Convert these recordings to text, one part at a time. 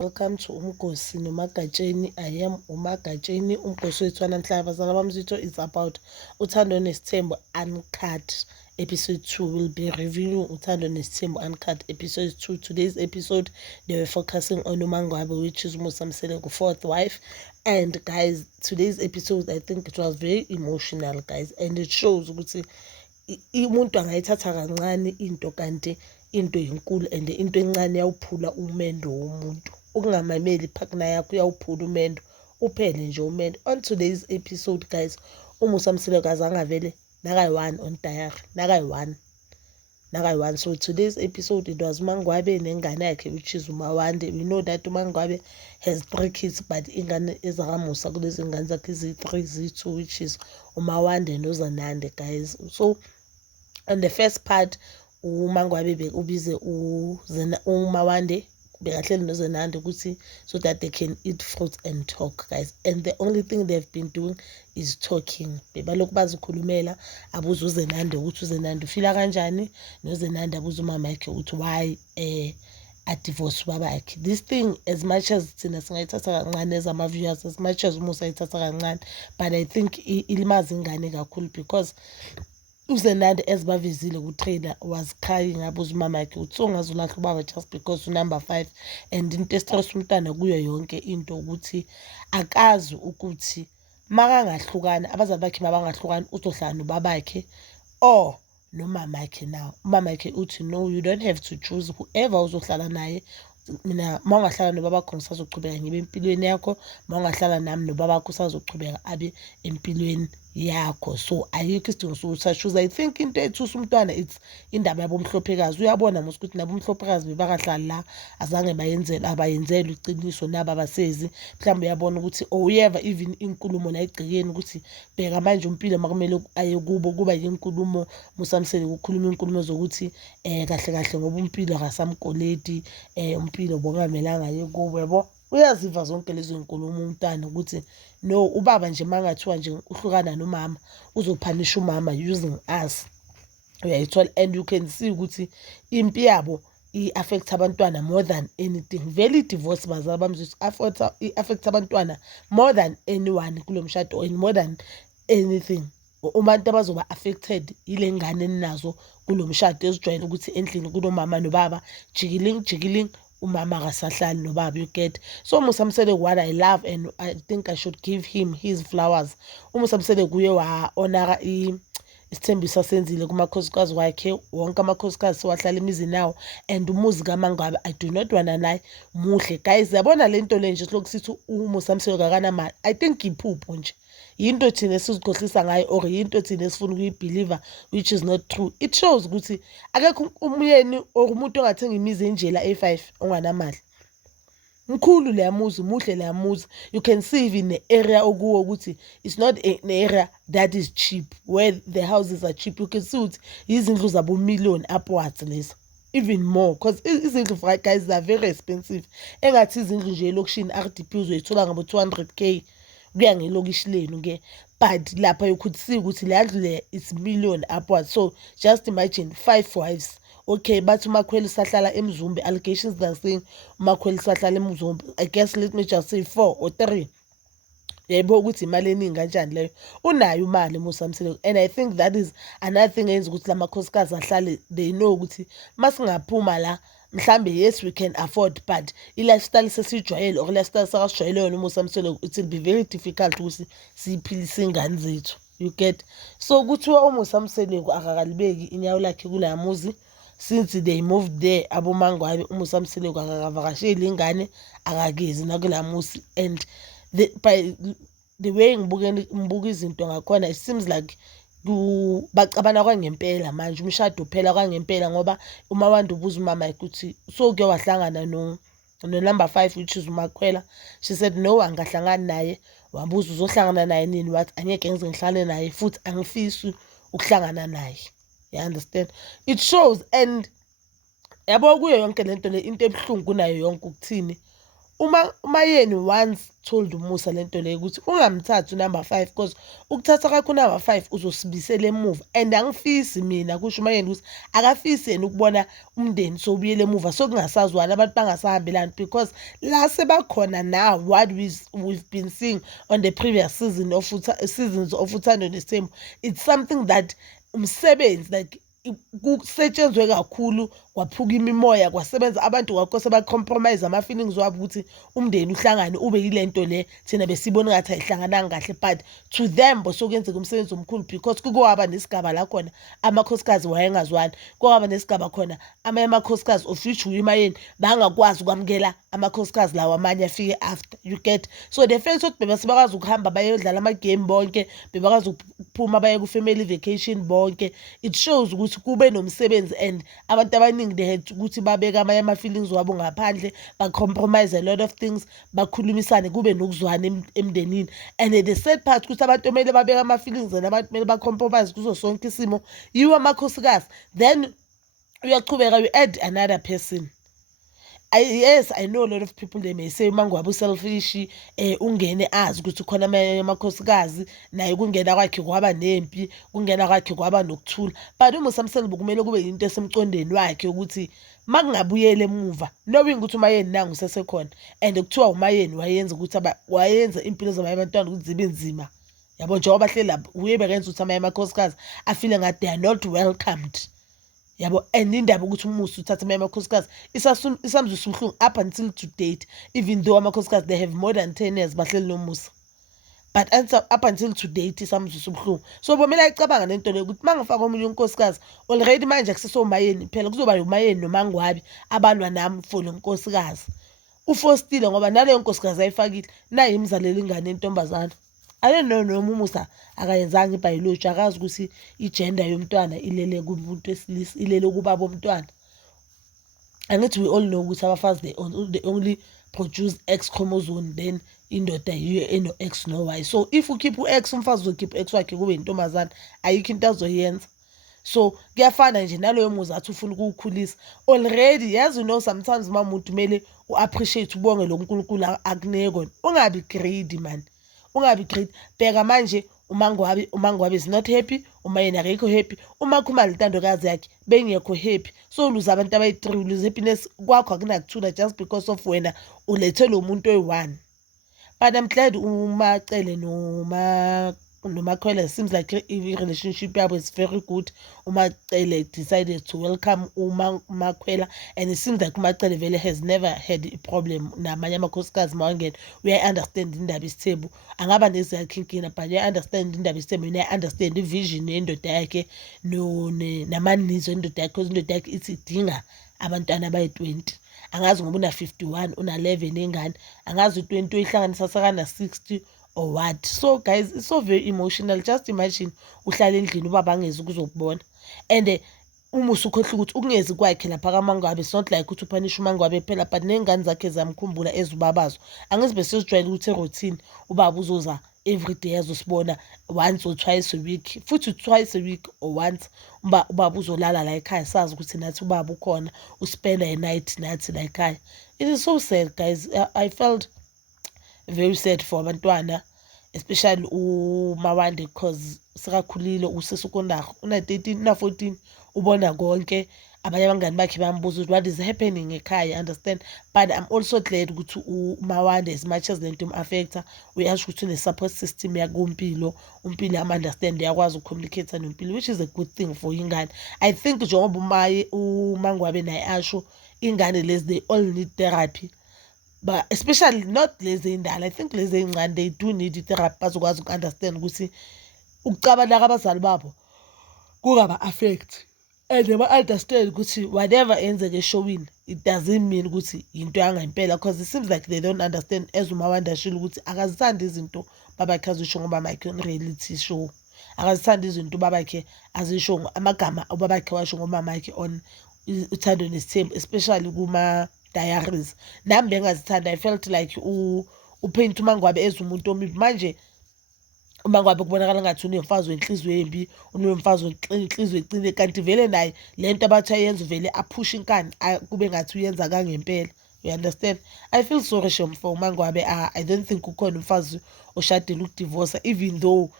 Welcome to Umgosi noMagatsheni. I am uMagatsheni. Umgosi wethu wanamhlanje bazala bami sitho is about Uthando Nesithembu Uncut episode 2. We'll be reviewing Uthando Nesithembu Uncut episode 2. Today's episode they were focusing on uMangwabi, which is Musa Mseleku fourth wife. And guys, today's episode I think it was very emotional, guys, and it shows ukuthi umuntu angayithatha kancane into kanti into inkulu and into encane yawuphula umendo womuntu. Ukungamameli iphakna yakho uyawuphula umendo uphele nje umendo. On today's episode, guys, uMusa Mseleku azangavele nakayi-1 on diary, nakayi-1. So today's episode it was uMangwabi nengane yakhe, which is uMawande. We know that uMangwabi has 3 kids, but ingane ezakamusa kulezi ngane zakhe zi-3 zi-2, which is uMawande noZanande, guys. So on the first part, uMangwabi ubize uMawande bekahleli noZanande ukuthi so that they can eat fruits and talk, guys. And the only thing they've been doing is talking. Bebalokhu bazikhulumela, abuza uZanande ukuthi uZanande ufila kanjani, noZanande abuza umama yakhe ukuthi why a-divorce ubaba yakhe. This thing, as much as thina singayithatha kancane as ama-viewers, as much as uMusa ayithatha kancane, but I think ilimaza ingane kakhulu because uZanande ezibavezile ku-trailer was crying abuza umama yakhe ukuthi songazulahla ubaba just because unumber 5, and into estress umntwana kuyo yonke into ukuthi akazi ukuthi makangahlukana abazali bakhe mabangahlukani uzohlala nobaba yakhe or nomama yakhe. Now umama yakhe uthi no, you don't have to choose whoever uzohlala naye. Mina mawungahlala nobaba bakho ngisazochubeka ngibe empilweni yakho, mawungahlala nami nobaba bakho usazochubeka abe empilweni yakho. So ayikho isidingo sokuthi achoose. I think into ethusa umntwana it's indaba yabomhlophekazi. Uyabona mos ukuthi nabomhlophekazi bebakahlala la azange abayenzele iqiniso nabo abasezi. Mhlawumbe uyabona ukuthi uyeva even inkulumo la egcekeni ukuthi bheka manje umpilo makumele aye kubo kuba yinkulumo Musa Mseleku ukukhuluma inkulumo zokuthi kahle kahle ngoba umpilo akasamkoleti, umpilo bongamelanga aye kubo, yabo. Uyaziva zonke lezo nkulumo umntwana ukuthi no, ubaba nje mangathiwa nje uhlukana nomama uzophanisha umama using us, uyayithola. And you can see ukuthi impi yabo i-affect abantwana more than anything. Vele i-divorce bazala bami i-affect abantwana more than anyone kulo mshado and more than anything. Ubantu abazoba affected ile ngane eninazo kulo mshado ezijwayele ukuthi endlini kunomama nobaba jikiling umama akasahlali nobaba, you get. So Musa Mseleku, what I love and I think I should give him his flowers, uMusa Mseleku uye wa-honora isithembiso asenzile kumakhosikazi wakhe wonke amakhosikazi sewahlala emizini nawo, and umuzi kaMangwabi I do not wanna naye muhle, guys. Yabona lento le nje siloku sithi uMusa Mseleku akanamali, I think iphupho nje, yinto thina esizikhohlisa ngayo or yinto thina esifuna ukuyibhelieva which is not true. It shows ukuthi akekho umyeni or umuntu ongathenga imizi enjela A5 onganamali. Mkhulu leya muzi, muhle leya muzi. You can see even the area okuwo ukuthi it's not an area that is cheap, where the houses are cheap. You can see ukuthi izindlu zabo million upwards lesa, even more, because izindlu, guys, are very expensive. Engathi izindlu nje elokishini RDP uzoyithola ngabo 200k kuya ngelokishi lenu ke, but lapha you could see ukuthi le ndlu le it's million upwards. So just imagine 5 wives. Okay, but uMakhweli sahlala eMzumbe, allegations they are saying uMakhweli sahlala eMzumbe, I guess let me just say 4 or 3. Yebo ukuthi imali eningi kanjani leyo, unayo imali Musa Mseleku. And I think that is another thing eyenza ukuthi lamakhosikazi ahlale they know ukuthi masingaphuma la mhlambe yes we can afford, but i-lifestyle sesijwayele or lifestyle sakasijwayele yona uMusa Mseleku, it will be very difficult ukuthi siyiphilise ingane zethu, you get. So kuthiwa uMusa Mseleku akakalibeki inyawo lakhe kula muzi since they moved there. AboMangwabi uMusa Mseleku akakavakasheli ingane akakezi nakula muzi, and by the way ngibuka izinto ngakhona it seems like bacabana kwangempela manje, umshado phela kwangempela, ngoba uMawande ubuza umama ukuthi so ke wahlangana no number 5 which is uMakhwela. She said no, angahlangani naye. Wabuza uzohlangana naye nini, wathi angeke ngize ngihlale naye futhi angifisi ukuhlangana naye, you understand. It shows, and yabo kuyo yonke lento le into ebuhlungu kunayo yonke ukuthini uMayeni once told uMusa lento leyo ukuthi ungamthathi number 5 because ukuthatha kwakho number 5 uzosibisela emuva, and angifisi mina kusho uMayeni ukuthi akafisi yena ukubona umndeni sobuyele emuva sokungasazwana abantu bangasahambelani, because la sebakhona now what we've been seeing on the previous seasons of Uthando Nesithembu, it's something that umsebenzi like kusetshenzwe kakhulu kwaphuka imimoya kwasebenza abantu kwakose ba-compromise ama-feelings wabo ukuthi umndeni uhlangane ube yilento le thina besibona ngathi ayihlangananga kahle, but to them bosokuyenzeka umsebenzi omkhulu because kukwaba nesigaba la khona amakhosikazi wayengazwani, kwaba nesigaba khona amanye amakhosikazi of which uMayeni bangakwazi ukwamukela amakhosikazi lawo amanye afike after, you get. So the fact ukuthi bebasebakwazi ukuhamba bayodlala ama-game bonke, bebakwazi ukuphuma baye ku-family vacation bonke, it shows ukuthi kube nomsebenzi, and abantu abaningi they had ukuthi babeka amanye ama-feelings wabo ngaphandle, ba-compromise a lot of things, bakhulumisane kube nokuzwana emndenini. And the sad part ukuthi abantu kumele babeka ama-feelings and abantu kumele ba-compromise kuzo sonke isimo yiwo amakhosikazi, then uyachubeka you add another person. Yes, I know a lot of people they may say mangwabu selfish, ungene azi ukuthi khona amanye amakhosikazi naye kungena kwakhe kwaba nempi, kungena kwakhe kwaba nokuthula, but uMusa kumele kube into esemcondweni wakhe ukuthi makungabuyele emuva, knowing ukuthi uMayeni nangu sesekhona, and kuthiwa uMayeni wayenza ukuthi wayenza impilo zamanye abantwana ukuthi zibe nzima, yabo njengoba bahleli lapho uye bekenza ukuthi amanye amakhosikazi afile ngathi they are not welcomed, yabo. And indaba ukuthi uMusa uthatha amanye amakhosikazi isamzwisa ubuhlungu up until to date, even though amakhosikazi they have more than 10 years bahleli noMusa, but up until to date isamzwisa ubuhlungu. So bomela icabanga lento leyo ukuthi mangifaka omunye unkosikazi already manje akusesoMayeni phela, kuzoba uMayeni noMangwabi abalwa nami for lo nkosikazi uFostile, ngoba naleyo nkosikazi ayifakile naye imzalela ingane entombazana. I don't know noma uMusa akayenzanga ibiology, akazi ukuthi igender yomntwana ilele kumuntu wesilisa ilele kubaba bomntwana. Angithi we all know ukuthi abafazi they only produce X chromosome, then indoda yiyo eno X no Y. So if ukhipha u-X umfazi uzokhipha u-X wakhe kube intombazana, ayikho into azoyenza. So kuyafana nje naloyo muzi athi ufuna ukukhulisa already, yazi sometimes mamuntu kumele u-appreciate ubonge lo nkulunkulu akunika, ungabi greedy man, ungabi greedy. Bheka manje uMangwabi is not happy, uMayeni akekho happy, uMakhumalo intandokazi yakhe bengekho happy, so uluza abantu abayi-3, uluza happiness kwakho akunakuthula just because of wena ulethe lo muntu oyi-1. But I'm glad uMacele noMakhwela seems like relationship yabo is very good. uMacele decided to welcome uMakhwela, and it seems like uMacele vele has never had a problem namanye amakhosikazi mawangena. Uyayi-understand indaba isithembu, angaba nezakhe inkinga, but uyayi-understand indaba isithembu, uyayi-understand ivision yendoda yakhe namanizo endoda yakhe, because indoda yakhe ithi idinga abantwana abayi-20. Angazi ngoba una-51 una-11 ingane, angazi u-20 uyihlanganisa sakana-60 or what. So guys, it's so very emotional. Just imagine uhlala endlini ubaba angezi ukuzokubona, and uMusa ukhohlwa ukuthi ukungezi kwakhe lapha kaMangwabi, it's not like ukuthi uphanisha uMangwabi phela, but nengane zakhe zamkhumbula ezubabazo. Angizi bese sijwayele ukuthi eroutine ubaba uzoza every day azosibona once or twice a week, futhi twice a week or once ubaba uzolala la ekhaya, sazi ukuthi nathi ubaba ukhona uspenda a night nathi la ekhaya. It is so sad guys. I felt very sad for abantwana, especially uMawande, because sekakhulile usesecondary, una-13 una-14, ubona konke. Abanye abangani bakhe bambuza ukuthi what is happening ekhaya, understand. But I'm also glad ukuthi uMawande, as much as lento affecta, uyasho ukuthi une-support system yakumpilo, umpilo yam-understand, uyakwazi ukucommunicate nompilo, which is a good thing for ingane. I think njengoba uMangwabi naye asho ingane lezi they all need therapy, but especially not lezi indala. I think lezi ey'ncane they do need i-therapy, bazokwazi uku-understand ukuthi ukucabana kabazali babo kungaba-affect, and ba-understand ukuthi whatever enzeke eshowini it doesn't mean ukuthi yinto yangempela, because it seems like they don't understand, as uMawande ashilo ukuthi akazithandi izinto babakhe azisho ngomamakhe on reality show, akazithandi izinto babakhe azisho amagama ubabakhe washo ngomamakhe on Uthando Nesithembu, especially kuma-diaries. Nami bengazithanda, I felt like uPaint uMangwabi as umuntu omibi. Manje uMangwabi kubonakala ngathi unemfazi wenhliziyo embi, unemfazi wenhliziyo eqine, kanti vele naye lento abathi ayenza vele aphusha inkani kube ngathi uyenza kangempela. You understand? I feel sorry for uMangwabe. I don't think ukhona umfazi oshadile ukudivorce, even though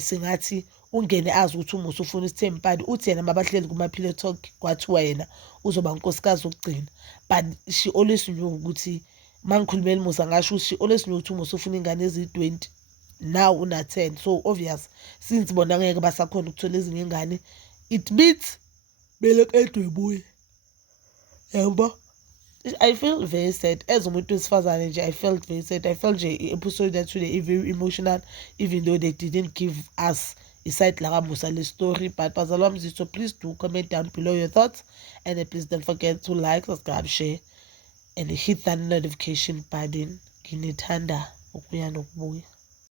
singathi ungene azi ukuthi umusa ufuna isithempani, uthi yena mabahleli kuma-pillow talk kwathiwa yena uzoba unkosikazi wokugcina, but she always knew ukuthi mangikhulumela umusa ngasho ukuthi she always knew ukuthi umusa ufuna ingane eziyi-20, now una-10. So obvious, since bona ngeke basakhona ukuthola ezinye ingane, it means mele edwebuye, yabo. I feel very sad as umuntu wesifazane nje. I felt very sad. I felt nje i-episode today very emotional, even though they didn't give us iside lakamusa le story. But bazalwa mzitho, please do comment down below your thoughts, and please don't forget to like, subscribe, share, and hit that notification button. Nginithanda ukuya nokubuya.